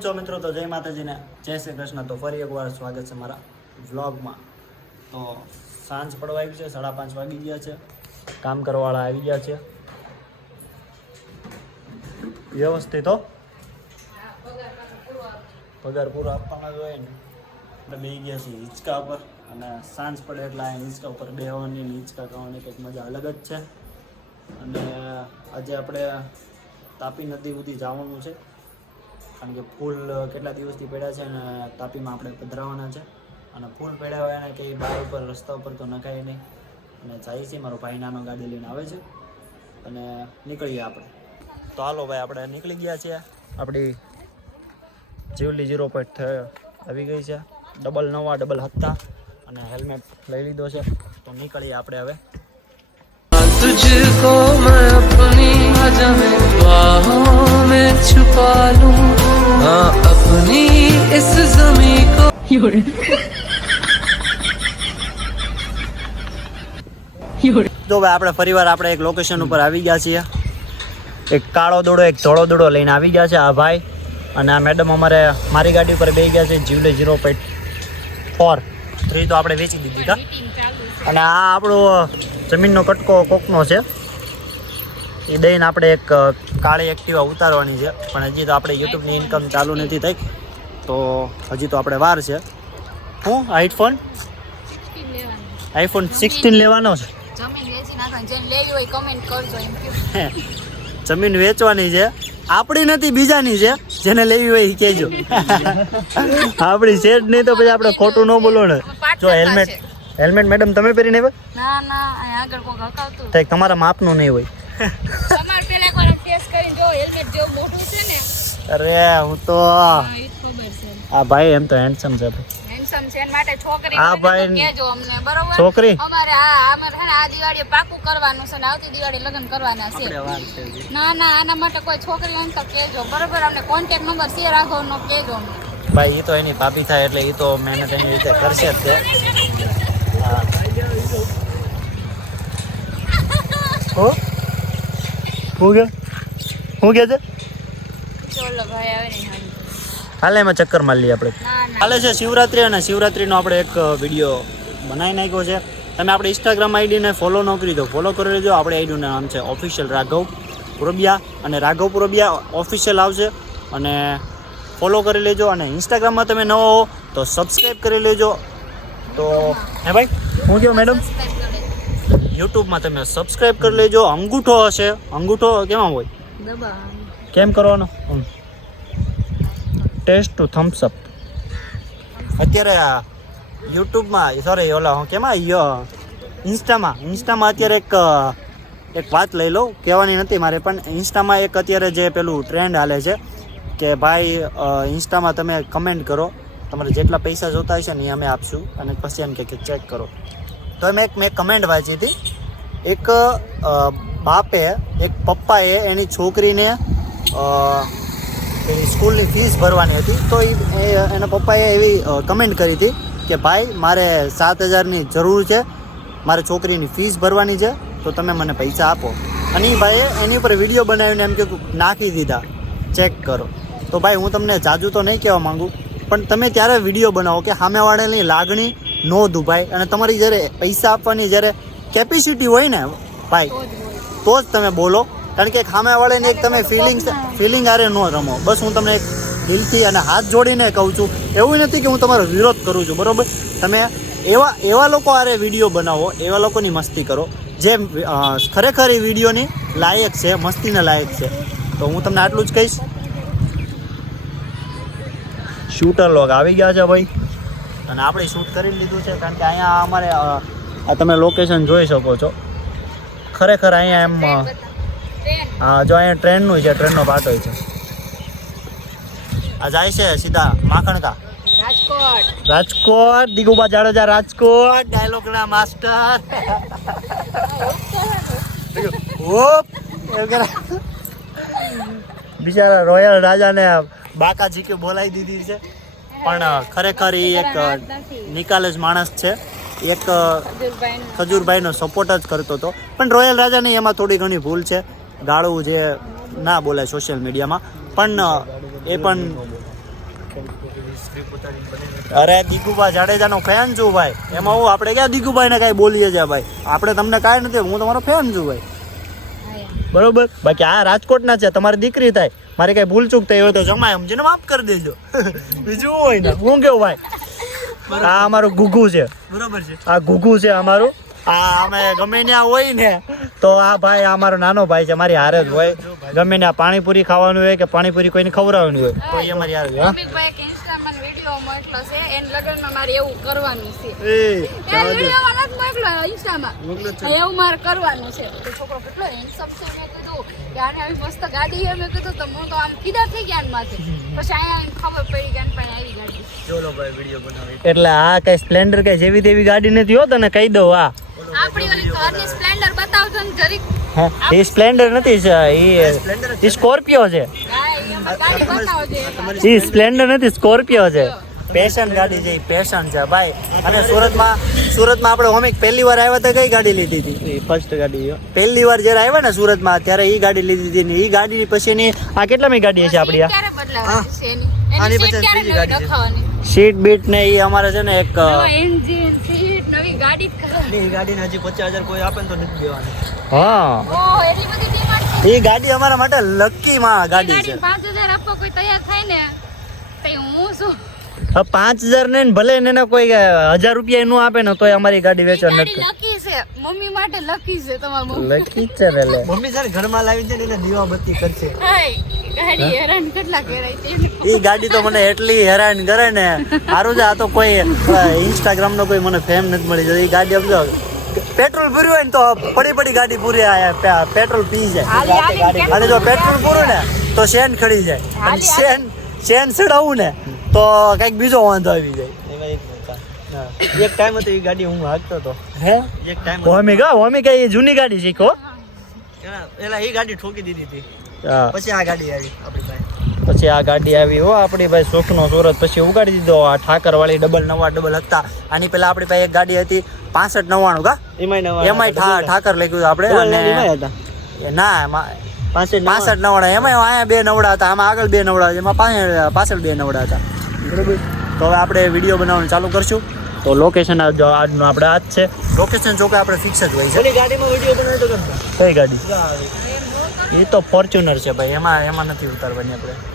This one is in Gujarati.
છો મિત્રો, તો જય માતાજીને. જય શ્રી કૃષ્ણ. તો ફરી એકવાર સ્વાગત છે મારા વ્લોગમાં. તો સાંજ પડવા આવી છે, સાડા પાંચ વાગી ગયા છે. કામ કરવાવાળા આવી ગયા છે. વ્યવસ્થિત હો. પગાર પૂરો આપવાનો હોય ને. એટલે બે ગયા છીએ હિંચકા ઉપર. અને સાંજ પડે એટલે આ હિંચકા ઉપર બેહવાની હિંચકા ખાવાની કંઈક મજા અલગ જ છે. અને આજે આપણે તાપી નદી સુધી જવાનું છે. કારણ કે ફૂલ કેટલા દિવસથી પડ્યા છે અને તાપીમાં આપણે પધરાવાના છે. અને ફૂલ પડ્યા હોય એને કંઈ બહાર ઉપર, રસ્તા ઉપર તો નખાય નહીં. અને જાય છે, મારો ભાઈ નાનો ગાડી લઈને આવે છે. અને નીકળીએ આપણે. તો હાલો ભાઈ, આપણે નીકળી ગયા છીએ. આપણી જીવલી ઝીરો પોઈન્ટ આવી ગઈ છે. ડબલ નવા ડબલ હતા અને હેલ્મેટ લઈ લીધો છે. તો નીકળીએ આપણે હવે. તુજકો મેં અપની હજમે બાહોં મેં को તો ભાઈ આપણે ફરીવાર આપણે એક લોકેશન ઉપર આવી ગયા છીએ. એક કાળો દોડો, એક ધોળો દોડો લઈને આવી ગયા છે આ ભાઈ. અને આ મેડમ અમારે મારી ગાડી ઉપર બેસી ગયા છે જીવલે ઝીરો પોઈન્ટ ફોર થ્રી તો આપણે વેચી દીધી હતા અને આ આપણો જમીનનો કટકો કોકનો છે. એ દઈને આપણે એક કાળી એક્ટિવા ઉતારવાની છે. પણ હજી તો આપણે યુટ્યુબની ઇન્કમ ચાલુ નથી થઈ. તો હજી તો આપણે વાર છે. હું? આઈફોન આઈફોન સિક્સટીન લેવાનો છે. જમીન વેચવાની છે. આપણી નથી બીજાની છે. જેને લેવી હોય એ કહેજો. આપણી છે જ નહીં તો પછી આપણે ખોટું ન બોલો ને જો હેલ્મેટ હેલ્મેટ મેડમ તમે પહેરીને આવ્યા? તમારા માપનું નહીં હોય. અરે હું તો આ ભાઈ એમ તો હેન્ડસમ છે ભાઈ. હેન્ડસમ છે એના માટે છોકરી આ ભાઈ- કહેજો અમને બરોબર? છોકરી? અમારે આ અમારે છે ને આ દિવાળીએ પાકું કરવાનું છે ને આવતી દિવાળી લગ્ન કરવાના છે. ના ના આના માટે કોઈ છોકરી હોય તો કહેજો બરોબર? અમને કોન્ટેક્ટ નંબર શેર રાખવાનો કહેજો અમને. ભાઈ એ તો એની ભાભી થાય એટલે એ તો મહેનત એની રીતે કરશે જ તે. હા. હો? હું કે? હું કે છે? ચલો ભાઈ આવે ને હાલ. હાલે એમાં ચક્કર મારી લઈએ આપણે. હાલે છે શિવરાત્રી અને શિવરાત્રીનો આપણે એક વીડિયો બનાવી નાખ્યો છે. તમે આપણે ઇન્સ્ટાગ્રામ આઈડીને ફોલો ન કરી દો ફોલો કરી લેજો. આપણે આઈડીનું નામ છે ઓફિશિયલ રાઘવ પુરબિયા અને રાઘવ પુરબિયા ઓફિશિયલ આવશે. અને ફોલો કરી લેજો અને ઇન્સ્ટાગ્રામમાં તમે નવો હો તો સબસ્ક્રાઈબ કરી લેજો. તો હે ભાઈ? હું કહ્યું મેડમ. યુટ્યુબમાં તમે સબસ્ક્રાઈબ કરી લેજો. અંગૂઠો હશે. અંગૂઠો કેમાં હોય? કેમ કરવાનો? ટેસ્ટ ટુ થમ્સ અપ અત્યારે યુટ્યુબમાં સોરી ઓલા, હું કેમાં યો, ઇન્સ્ટામાં ઇન્સ્ટામાં અત્યારે એક એક વાત લઈ લઉં, કહેવાની નથી મારે, પણ ઇન્સ્ટામાં એક અત્યારે જે પેલું ટ્રેન્ડ હાલે છે કે ભાઈ ઇન્સ્ટામાં તમે કમેન્ટ કરો, તમારે જેટલા પૈસા જોતા હશે ને એ અમે આપશું, અને પછી એમ કે ચેક કરો. તો મેં એક મેં કમેન્ટ વાંચી હતી. એક બાપે, એક પપ્પાએ એની છોકરીને સ્કૂલની ફીસ ભરવાની હતી. તો એ એના પપ્પાએ એવી કમેન્ટ કરી હતી કે ભાઈ મારે સાત હજારની જરૂર છે. મારે છોકરીની ફીસ ભરવાની છે. તો તમે મને પૈસા આપો. અને એ ભાઈએ એની ઉપર વીડિયો બનાવીને એમ કે નાખી દીધા. ચેક કરો. તો ભાઈ હું તમને જાજુ તો નહીં કહેવા માંગુ પણ તમે ત્યારે વીડિયો બનાવો કે સામેવાળાની લાગણી ન દુભાય અને તમારી જ્યારે પૈસા આપવાની જ્યારે કેપેસિટી હોય ને ભાઈ તો જ તમે બોલો. કારણ કે સામેવાળાની એક તમે ફિલિંગ ફિલિંગ આરે ન રમો. બસ હું તમને એક દિલથી અને હાથ જોડીને કહું છું એવું નથી કે હું તમારો વિરોધ કરું છું બરાબર? તમે એવા એવા લોકો આરે વીડિયો બનાવો એવા લોકોની મસ્તી કરો જે ખરેખર એ વિડીયોની લાયક છે મસ્તીને લાયક છે. તો હું તમને આટલું જ કહીશ. શૂટર લોગ આવી ગયા છે ભાઈ. અને આપણે શૂટ કરી લીધું છે કારણ કે અહીંયા અમારે આ તમે લોકેશન જોઈ શકો છો. ખરેખર અહીંયા એમ હા જો અહીંયા ટ્રેનનું છે ટ્રેનનો પાટો છે. આ જાય છે સીધા માખણકા. રાજકોટ. રાજકોટ દીગુબા જાડેજા રાજકોટ ડાયલોગના માસ્ટર. ઓપ બિચારા રોયલ રાજાને બાકાજી કે બોલાવી દીધી છે. પણ ખરેખર એ એક નિકાલ જ માણસ છે. એક ખજૂરભાઈનો. સપોર્ટ જ કરતો હતો. પણ રોયલ રાજાની એમાં થોડી ઘણી ભૂલ છે. ગાળું જે ના બોલાય સોશિયલ મીડિયામાં પણ એ પણ અરે દીગુબા જાડેજાનો ફેન છું ભાઈ. એમાં હું આપણે ક્યાં દીકુભાઈને કાંઈ બોલીએ છીએ ભાઈ? આપણે તમને કાંઈ નથી હું તમારો ફેન છું ભાઈ. બરોબર? બાકી આ રાજકોટના છે તમારી દીકરી થાય. મારી કઈ ભૂલ ચૂક થઈ હોય તો જમાય સમજીને માફ કરી દેજો. બીજું હોય ને. હું કેવું ભાઈ? આ અમારું ગુગુ છે. બરોબર છે. આ ગુગુ છે અમારું. આ અમે ગમે ત્યાં હોય ને તો આ ભાઈ આ અમારો નાનો ભાઈ છે મારી હારે જ હોય. ગમે ત્યાં પાણીપુરી ખાવાનું હોય કે પાણીપુરી કોઈને ખવડાવવાનું હોય તો એ મારી હારે હા? ભાઈ એક ઇન્સ્ટામાં વીડિયો મોકલો છે એન લગનમાં મારે એવું કરવાનું છે. એ એ વિડીયોમાં નથી મોકલો ઇન્સ્ટામાં એવું મારે કરવાનું છે. તો છોકરો કેટલો હેન્ડસમ છે મેં કીધું. કે આને આવી મસ્ત ગાડી છે મેં કીધું તો હું તો આમ કીધા થઈ ગયા માથે પછી અહીંયા આવીને ખબર પડી કે આની પાસે આવી ગાડી ચોલો ભાઈ વીડિયો બનાવી. એટલે આ કઈ સ્પ્લેન્ડર કઈ જેવી તેવી ગાડી નથી હો તને કહી દઉં આ આપણી ઓલી ઘરની સ્પ્લેન્ડર બતાવજો ને જરીક. એ સ્પ્લેન્ડર નથી એ સ્કોર્પિયો છે. એ અમારી ગાડી બતાવજો એ સ્પ્લેન્ડર નથી સ્કોર્પિયો છે. પેશન ગાડી છે પેશન છે ભાઈ. અને સુરતમાં સુરતમાં આપણે હોમિક પહેલી વાર આવ્યા તો કઈ ગાડી લીધી હતી? ફર્સ્ટ ગાડી પહેલી વાર જ્યારે આવ્યા ને સુરતમાં ત્યારે એ ગાડી લીધી હતી ને એ ગાડી પછીની આ કેટલામી ગાડી છે આપણી આ? ક્યારે બદલાવાની આની પછી બીજી ગાડી સીટ બીટ ને એ અમારે છે ને એક નવી ગાડી જ એ હજી પચાસ હજાર કોઈ આપે ને તો નથી દેવાની હા. ઓહ એટલી બધી ડિમાન્ડ એ ગાડી અમારા માટે લકી માં ગાડી છે. પાંચ હજાર આપવા કોઈ તૈયાર થાય ને તો હું શું? પાંચ હજાર ને ભલે ને એને કોઈ હજાર રૂપિયા નું આપે ને તોય અમારી ગાડી વેચવા નથી. લકી છે. મમ્મી માટે લકી છે તમારા મમ્મી. લકી છે મમ્મી ઘર ઘરમાં લાવી છે ને એને દીવા બત્તી કરશે. હાય ગાડી હેરાન કેટલા કરાય એ ગાડી તો મને એટલી હેરાન કરે ને. સારું છે આ તો કોઈ ઇન્સ્ટાગ્રામ નો કોઈ મને ફેમ નથી મળી જતો એ ગાડી સમજો પેટ્રોલ પૂર્યું હોય ને તો પડી પડી ગાડી પૂરી આયા પેટ્રોલ પી જાય. અને જો પેટ્રોલ પૂરું ને તો શેન ખડી જાય. અને શેન શેન ચડાવું ને તો કંઈક બીજો વાંધો આવી જાય. એક ટાઈમ હતો એ ગાડી હું હાકતો હતો. હે? એક ટાઈમ હોમી ગા હોમી કઈ એ જૂની ગાડી શીખો. એલા એ ગાડી ઠોકી દીધી હતી. પછી આ ગાડી આવી આપણી પાસે. પછી આ ગાડી આવી હો આપણી ભાઈ સુખનો સુરત. પછી ઉગાડી દીધો આ ઠાકર વાળી ડબલ નવા ડબલ હતા. આની પેલા આપણી પાસે એક ગાડી હતી પાસઠ નવ્વાણું કા? એમાં ઠાકર લખ્યું આપણે ના પાસઠ નવડા એમાં અહીંયા બે નવડા હતા આમાં આગળ બે નવડા એમાં પાછળ બે નવડા હતા. બરોબર. તો હવે આપણે વીડિયો બનાવવાનું ચાલુ કરશું. તો લોકેશન આજનો આપણે આજ છે. લોકેશન જો કે આપણે ફિક્સ જ હોય છે. ગાડીમાં વીડિયો બનાવ્યો તો કઈ ગાડી. એ તો ફોર્ચ્યુનર છે ભાઈ. એમાં એમાં નથી ઉતારવાની આપણે.